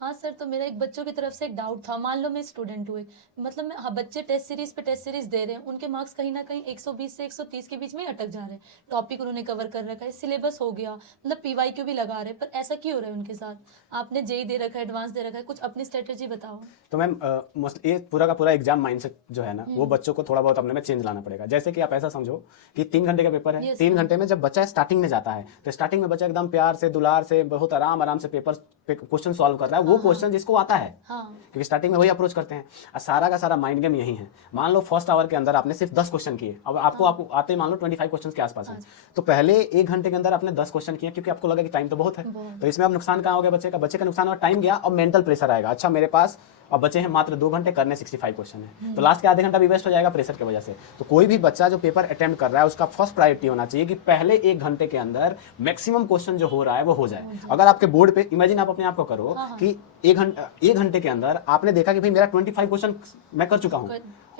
हाँ सर, तो मेरा एक बच्चों की तरफ से एक डाउट था। मान लो मैं स्टूडेंट हुई, मतलब मैं, हाँ, बच्चे टेस्ट सीरीज पे टेस्ट सीरीज दे रहे हैं, उनके मार्क्स कहीं ना कहीं 120 से 130 के बीच में ही अटक जा रहे हैं। टॉपिक उन्होंने कवर कर रखा है, सिलेबस हो गया, मतलब पीवाईक्यू भी लगा रहे हैं, पर ऐसा क्यों हो रहा है उनके साथ? आपने जेई दे रखा है, एडवांस दे रखा है, कुछ अपनी स्ट्रेटेजी बताओ। तो मैम ये पूरा का पूरा एग्जाम माइंडसेट जो है ना, वो हम्म। बच्चों को थोड़ा बहुत अपने में चेंज लाना पड़ेगा। जैसे कि आप ऐसा समझो कि 3 घंटे का पेपर है, यस तीन सर। घंटे में जब बच्चा स्टार्टिंग में जाता है तो स्टार्टिंग में बच्चा एकदम प्यार से दुलार से बहुत आराम आराम से पेपर पे क्वेश्चन सॉल्व कर रहा है, वो हाँ हाँ क्वेश्चन जिसको आता है, हाँ। क्योंकि स्टार्टिंग में वही अप्रोच करते हैं। और सारा का सारा माइंड गेम यही है। मान लो फर्स्ट आवर के अंदर आपने सिर्फ 10 क्वेश्चन किए, अब आपको आते मान लो 25 क्वेश्चन के आसपास हैं, तो पहले 1 घंटे के अंदर आपने 10 क्वेश्चन किए, क्योंकि आपको लगा कि टाइम तो बहुत है। बहुत। तो इसमें अब नुकसान कहाँ हो गया बच्चे का नुकसान हुआ, टाइम गया, अब मेंटल प्रेशर आएगा। अच्छा मेरे पास अब बचे हैं मात्र 2 घंटे, करने 65 क्वेश्चन है, तो लास्ट के आधे घंटा भी वेस्ट हो जाएगा प्रेशर की वजह से। तो कोई भी बच्चा जो पेपर अटेम्प्ट कर रहा है उसका फर्स्ट प्रायोरिटी होना चाहिए कि पहले 1 घंटे के अंदर मैक्सिमम क्वेश्चन जो हो रहा है वो हो जाए। अगर आपके बोर्ड पे इमेजिन आप अपने आप को करो कि 1 घंटे के अंदर आपने देखा कि भाई मेरा 25 क्वेश्चन मैं कर चुका हूँ,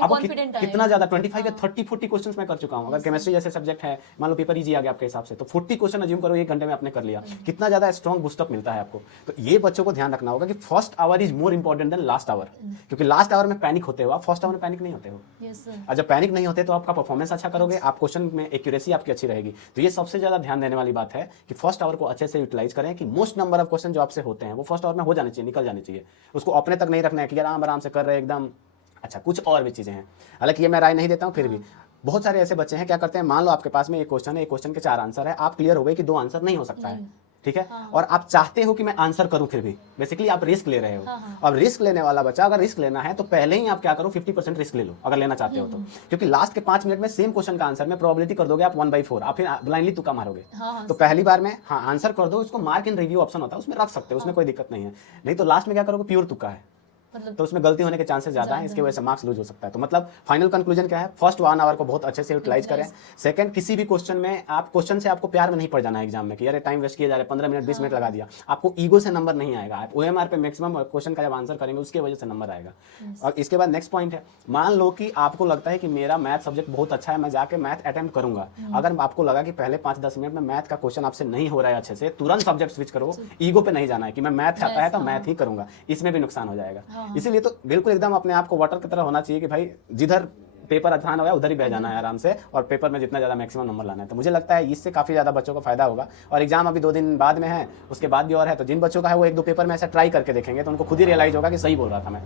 आपको कॉन्फिडेंट कितना आएगा। ज्यादा 25 या 30-40 क्वेश्चन मैं कर चुका हूँ। अगर केमिस्ट्री जैसे सब्जेक्ट है, मान लो पेपर इजी आ गया आपके हिसाब से, तो 40 क्वेश्चन अज्यूम करो 1 घंटे में आपने कर लिया, कितना ज्यादा स्ट्रॉन्ग बूस्टअप मिलता है आपको। तो ये बच्चों को ध्यान रखना होगा कि first hour is more important than last hour, क्योंकि लास्ट आवर में पैनिक होते हो आप, फर्स्ट आवर में पैनिक नहीं होते हो। Yes sir. और जब पैनिक नहीं होते तो आपका परफॉर्मेंस अच्छा करोगे, आप क्वेश्चन में एक्यूरेसी आपकी अच्छी रहेगी। तो ये सबसे ज्यादा ध्यान देने वाली बात है कि फर्स्ट आवर को अच्छे से यूटिलाइज करें, कि मोस्ट नंबर ऑफ क्वेश्चन जो आपसे होते हैं वो फर्स्ट आवर में हो जाने चाहिए, निकल जाने चाहिए। उसको अपने तक नहीं रखना है कि आराम आराम से कर रहे एकदम। अच्छा कुछ और भी चीजें हैं, हालांकि ये मैं राय नहीं देता हूँ, फिर भी बहुत सारे ऐसे बच्चे हैं क्या करते हैं, मान लो आपके पास में एक क्वेश्चन है, एक क्वेश्चन के 4 आंसर है, आप क्लियर हो गए कि 2 आंसर नहीं हो सकता है, ठीक है, और आप चाहते हो कि मैं आंसर करूं, फिर भी बेसिकली आप रिस्क ले रहे हो। अब रिस्क लेने वाला बच्चा, अगर रिस्क लेना है तो पहले ही आप क्या करो, 50% रिस्क ले लो अगर लेना चाहते हो तो, क्योंकि लास्ट के 5 मिनट में सेम क्वेश्चन का आंसर में प्रोबेबिलिटी कर दोगे आप 1/4, आप फिर ब्लाइंडली तुक्का मारोगे। तो पहली बार में हाँ आंसर कर दो, उसको मार्क इन रिव्यू ऑप्शन होता है उसमें रख सकते हो, उसमें कोई दिक्कत नहीं है। नहीं तो लास्ट में क्या करोगे, प्योर तुक्का है, तो उसमें गलती होने के चांसेस ज्यादा है, इसकी वजह से मार्क्स लूज हो सकता है। तो मतलब फाइनल कंक्लूजन क्या है, फर्स्ट 1 आवर को बहुत अच्छे से यूटिलाइज करें। सेकंड, किसी भी क्वेश्चन में आप क्वेश्चन से आपको प्यार में नहीं पड़ जाना है एग्जाम में कि अरे टाइम वेस्ट किया जा रहा है, 15 मिनट 20 मिनट लगा दिया, आपको ईगो से नंबर नहीं आएगा। आप ओएमआर पे मैक्सिमम क्वेश्चन का जब आंसर करेंगे उसकी वजह से नंबर आएगा। और इसके बाद नेक्स्ट पॉइंट है, मान लो कि आपको लगता है कि मेरा मैथ सब्जेक्ट बहुत अच्छा है, मैं जाके मैथ अटेम्प्ट करूंगा। अगर आपको लगा कि पहले 5-10 मिनट में मैथ का क्वेश्चन आपसे नहीं हो रहा है अच्छे से, तुरंत सब्जेक्ट स्विच करो। ईगो पे नहीं जाना है कि मैं मैथ आता है तो मैथ ही करूंगा, इसमें भी नुकसान हो जाएगा। इसीलिए तो बिल्कुल एकदम अपने आप को वाटर की तरह होना चाहिए कि भाई जिधर पेपर आसान हो गया उधर ही बह जाना है आराम से, और पेपर में जितना ज़्यादा मैक्सिमम नंबर लाना है। तो मुझे लगता है इससे काफ़ी ज़्यादा बच्चों को फायदा होगा। और एग्जाम अभी 2 दिन बाद में है, उसके बाद भी और है, तो जिन बच्चों का है वो 1-2 पेपर में ऐसा ट्राई करके देखेंगे तो उनको खुद ही रियलाइज होगा कि सही बोल रहा था मैं।